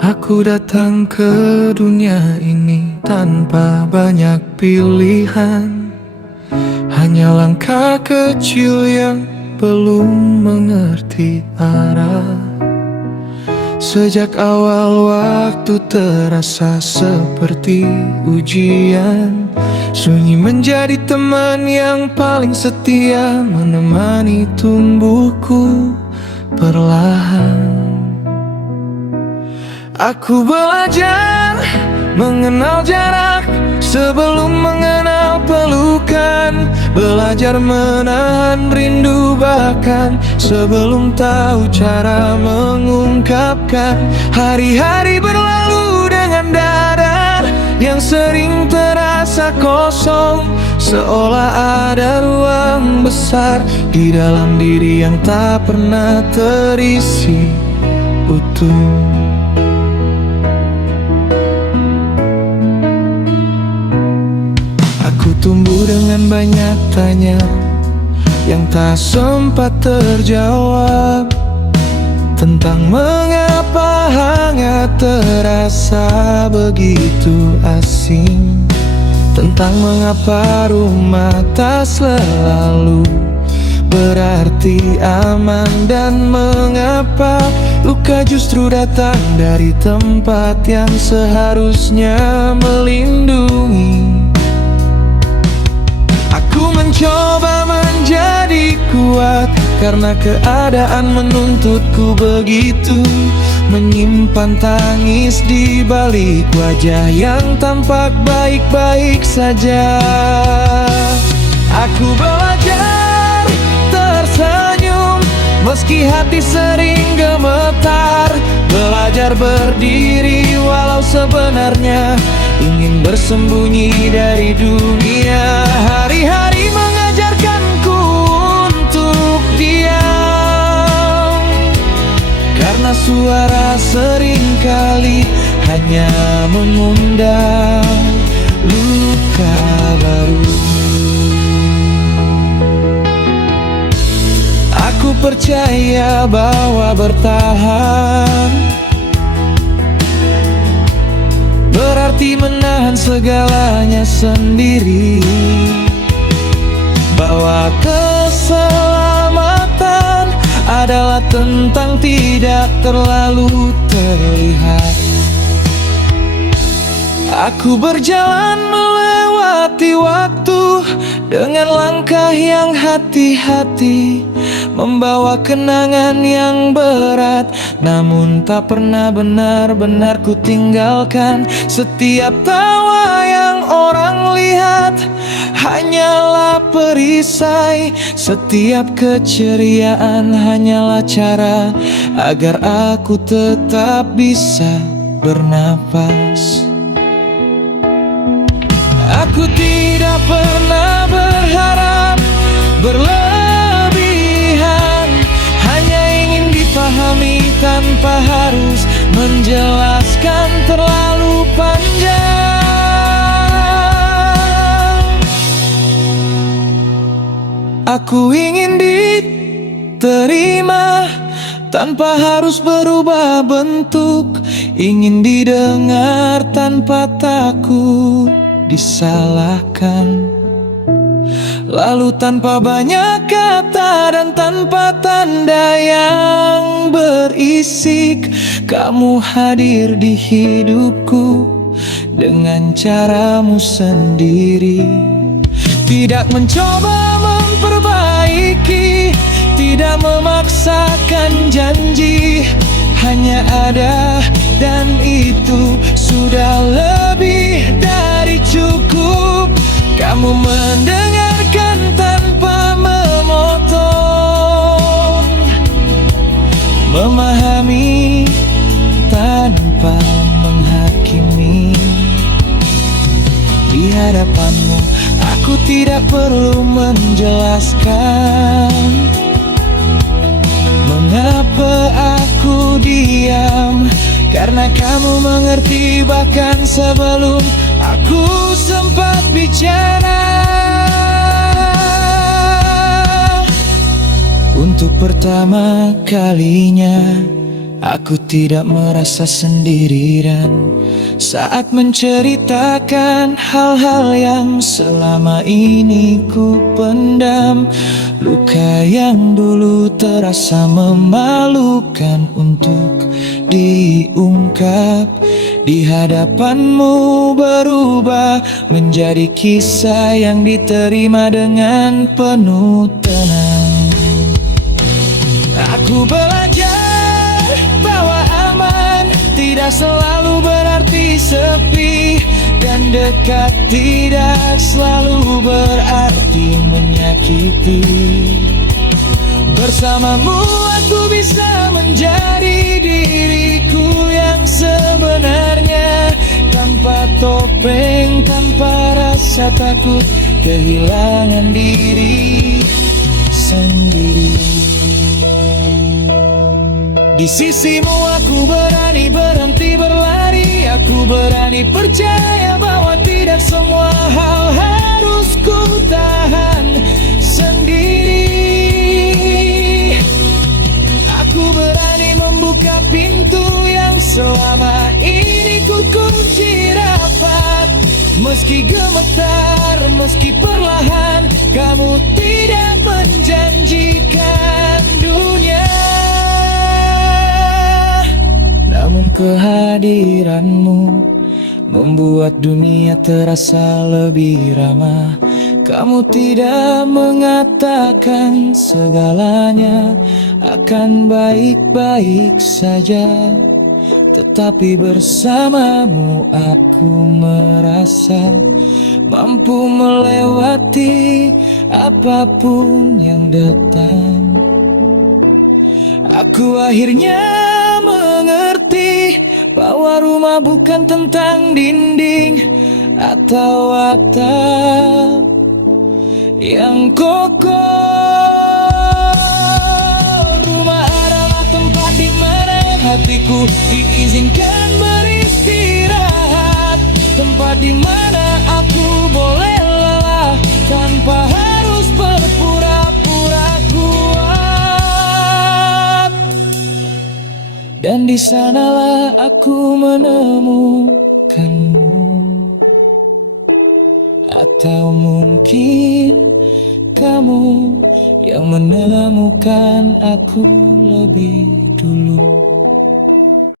Aku datang ke dunia ini tanpa banyak pilihan, hanya langkah kecil yang belum mengerti arah. Sejak awal waktu terasa seperti ujian, sunyi menjadi teman yang paling setia, menemani tumbuhku perlahan. Aku belajar mengenal jarak sebelum mengenal pelukan, belajar menahan rindu bahkan sebelum tahu cara mengungkapkan. Hari-hari berlalu dengan dada yang sering terasa kosong, seolah ada ruang besar di dalam diri yang tak pernah terisi utuh. Aku tumbuh dengan banyak tanya yang tak sempat terjawab, tentang mengapa hangat terasa begitu asing, tentang mengapa rumah tak selalu berarti aman, dan mengapa luka justru datang dari tempat yang seharusnya melindungi. Aku mencoba menjadi kuat karena keadaan menuntutku begitu, menyimpan tangis di balik wajah yang tampak baik-baik saja. Aku belajar tersenyum meski hati sering gemetar, belajar berdiri walau sebenarnya ingin bersembunyi dari dunia. Hari-hari mengajarkanku untuk diam, karena suara seringkali hanya mengundang luka baru. Aku percaya bahwa bertahan berarti menahan segalanya sendiri, bahwa keselamatan adalah tentang tidak terlalu terlihat. Aku berjalan melewati waktu dengan langkah yang hati-hati, membawa kenangan yang berat, namun tak pernah benar-benar ku tinggalkan. Setiap tawa yang orang lihat hanyalah perisai, setiap keceriaan hanyalah cara agar aku tetap bisa bernapas. Aku tidak pernah berharap berlebihan, hanya ingin dipahami tanpa harus menjelaskan terlalu panjang. Aku ingin diterima tanpa harus berubah bentuk, ingin didengar tanpa takut disalahkan, lalu tanpa banyak kata dan tanpa tanda yang berisik, kamu hadir di hidupku dengan caramu sendiri. Tidak mencoba memperbaiki, tidak memaksakan janji, hanya ada dan itu sudah lebih dari cukup. Kamu mendengarkan tanpa memotong, memahami tanpa menghakimi. Di hadapanmu aku tidak perlu menjelaskan mengapa aku diam, karena kamu mengerti bahkan sebelum aku sempat bicara. Untuk pertama kalinya Aku tidak merasa sendirian saat menceritakan hal-hal yang selama ini ku pendam. Luka yang dulu terasa memalukan untuk diungkap di hadapanmu berubah menjadi kisah yang diterima dengan penuh tenang. Aku belajar bahwa aman tidak selalu berarti sepi, dan dekat tidak selalu berarti menyakiti. Bersamamu aku bisa menjadi diriku yang sebenarnya, tanpa topeng, tanpa rasa takut kehilangan diri sendiri. Di sisimu aku berani berhenti berlari, aku berani percaya bahwa tidak semua hal harus ku tahan sendiri. Aku berani membuka pintu yang selama ini ku kunci rapat. Meski gemetar, meski perlahan, kamu tidak menjanjikan dunia, namun kehadiranmu membuat dunia terasa lebih ramah. Kamu tidak mengatakan segalanya akan baik-baik saja, tetapi bersamamu aku merasa mampu melewati apapun yang datang. Aku akhirnya mengerti bahwa rumah bukan tentang dinding atau atap yang kokoh. Rumah adalah tempat di mana hatiku diizinkan beristirahat, tempat di mana aku boleh lelah tanpa harus berpura-pura kuat. Dan di sanalah aku menemukanmu, atau mungkin kamu yang menemukan aku lebih dulu.